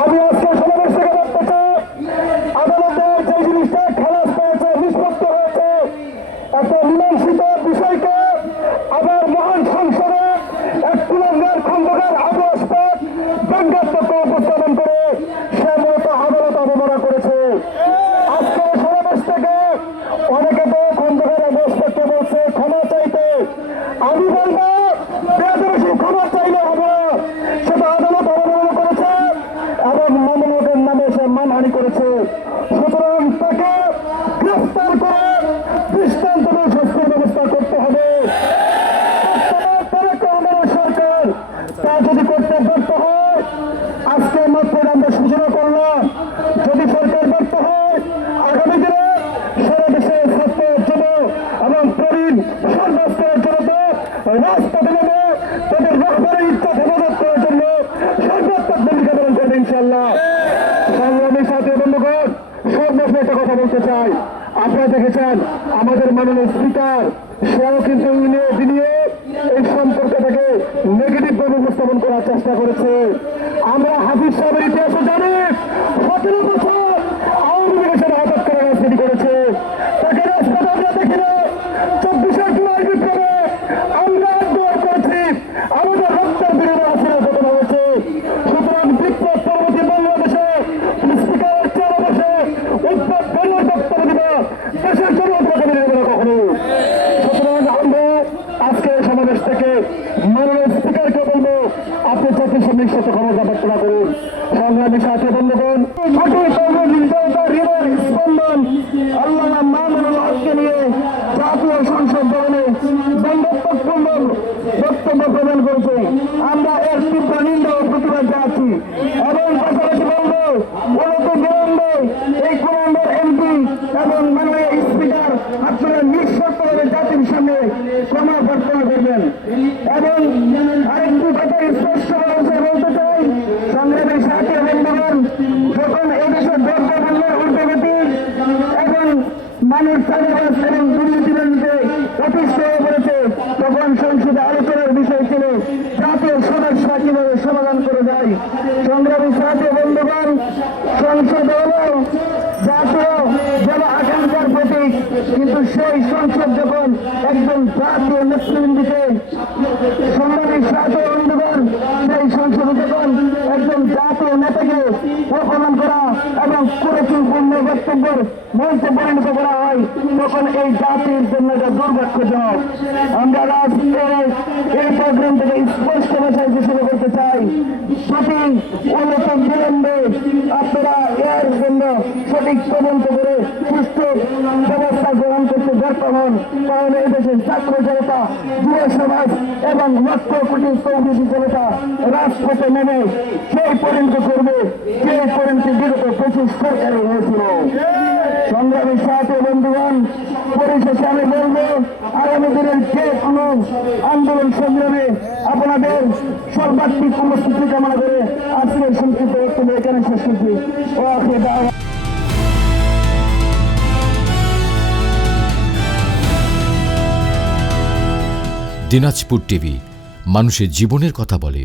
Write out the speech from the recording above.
আমি আজকে সমাবেশ থেকে বলতে চাই, আদালতের যে জিনিসটা খালাস পেয়েছে, নিষ্পত্তি হয়েছে, একটা মীমাংসিত বিষয়কে আবার মহান সংসদে এক কুলঙ্গার খন্দকার আবু আসফাক ব্যঙ্গাত্মক উপস্থাপন করে সে মূলত আদালত অবমাননা করেছে। আজকে সমাবেশ থেকে অনেকে তো খন্দকার আবু আসফাককে বলছে ক্ষমা চাইতে। আমি বলবো বেশি ক্ষমা চাইলে হবে না, সেটা আদালত অবমাননা করেছে এবং মামলাদের নামে সে মানহানি করেছে। সুতরাং তাকে গ্রেফতার করে দৃষ্টান্তমূলক শাস্তির ব্যবস্থা করতে হবে। সরকার তা যদি করতে ব্যর্থ হয়, আজকে মাত্র আমরা সূচনা করলাম, যদি সরকার ব্যর্থ হয় আগামী দিনে সারা দেশে ছাত্র যুব এবং প্রবীণ সর্বস্তরের জনতা রাজপথে নেমে তাদের রহমানের ইচ্ছা হেফাজত করার জন্য সর্বাত্মক ভূমিকা পালন করবে ইনশাআল্লাহ। সংগ্রামী সাথী বন্ধুগণ, সর্বশেষ একটা কথা বলতে চাই। আপনারা দেখেছেন আমাদের মাননীয় স্পিকার, সেও কিন্তু দিনে এই সম্পর্কটাকে নেগেটিভ ভাবে উপস্থাপন করার চেষ্টা করেছে। আমরা হাফিজ সাহেবের ইতিহাসে জানি 17 বছর আওয়ামী লীগের সাথে আঘাত করে রাজনীতি করেছে। তাকে রাজপথে আমরা দেখি না। 24শে জুলাই বিপ্লবে আমরা আন্দোলন করেছি, আমাদের রক্তের বিরুদ্ধে আসিয়ার ঘটনা হয়েছে। সুতরাং বিপ্লব পরবর্তী বাংলাদেশে স্পিকারের চেয়ারে বসে উদ্ভব বেরিয়ে বক্তব্য দিবে, দেশের জন্য তোমাকে মেনে নেবে না কখনো। সুতরাং আমরা আজকে সমাবেশ থেকে মাননীয় স্পিকারকে বলবো, আপনি জাতির সামনে শত ক্ষমতা প্রার্থনা করুন। সংগ্রামী সাথী বন্ধুগণ, হৃদয়ের স্পন্দন আল্লামা মামুনুল হককে নিয়ে জাতীয় সংসদ ভবনে বঙ্গোপপূর্ণ বক্তব্য প্রদান করেছে। আমরা এর তীব্র নিন্দা ও প্রতিবাদ জানাচ্ছি এবং পাশাপাশি বলবো বিলম্বে এই কুলাঙ্গার এমপি এবং মাননীয় স্পিকার আপনারা নিঃশর্তভাবে জাতির সামনে ক্ষমা প্রার্থনা করবেন। এবং আরেকটি কথা স্পষ্টভাবে বলতে চাই, সংগ্রামী সাথী বন্ধুগণ, যখন এদেশে দ্রব্যমূল্যের ঊর্ধ্বগতি এবং মানুষ চাঁদাবাজ এবং দুর্নীতিবাদীতে অতিষ্ঠ হয়ে পড়েছে, তখন সংসদে আলোচনার বিষয় ছিল জাতীয় সমস্যা কিভাবে সমাধান করে যায়। সংগ্রামী সাথী বন্ধুগণ, সংসদ হল জাতীয় জন আকাঙ্ক্ষার প্রতীক, কিন্তু সেই সংসদ যখন একজন জাতীয় নেতৃবৃন্দকে, সংগ্রামী সাথী বন্ধুগণ, সেই সংসদে যখন একজন জাতীয় নেতাকে অপমান করা এবং কুরুচিপূর্ণ বক্তব্যের মঞ্চে পরিণত করা হয়, তখন এই জাতির জন্য এটা দুর্ভাগ্যজনক। আমরা রাষ্ট্রের এই প্রোগ্রাম থেকে স্পষ্ট ভাষায় ঘোষণা করতে চাই, প্রতি বিলম্বে আপনারা এর জন্য সঠিক তদন্ত করে সুস্থ ব্যবস্থা গ্রহণ করতে ব্যর্থ হন, তাহলে এদেশের ছাত্র জনতা, যুব সমাজ এবং লক্ষ কোটি তৌহিদি জনতা রাজপথে নেমে সেই পরিণত করবে যে পরিণতি বিগত 25 সরকারে হয়েছিল। সংগ্রামী সাথী বন্ধুগণ, পরিশেষে আমি বলবো, আগামী দিনের যে কোনো আন্দোলন সংগ্রামে আপনাদের সর্বাত্মিক উপস্থিতি কামনা করে আজকের সংক্ষিপ্ত বক্তব্য এখানে শেষ করছি। দিনাজপুর টিভি, মানুষের জীবনের কথা বলে।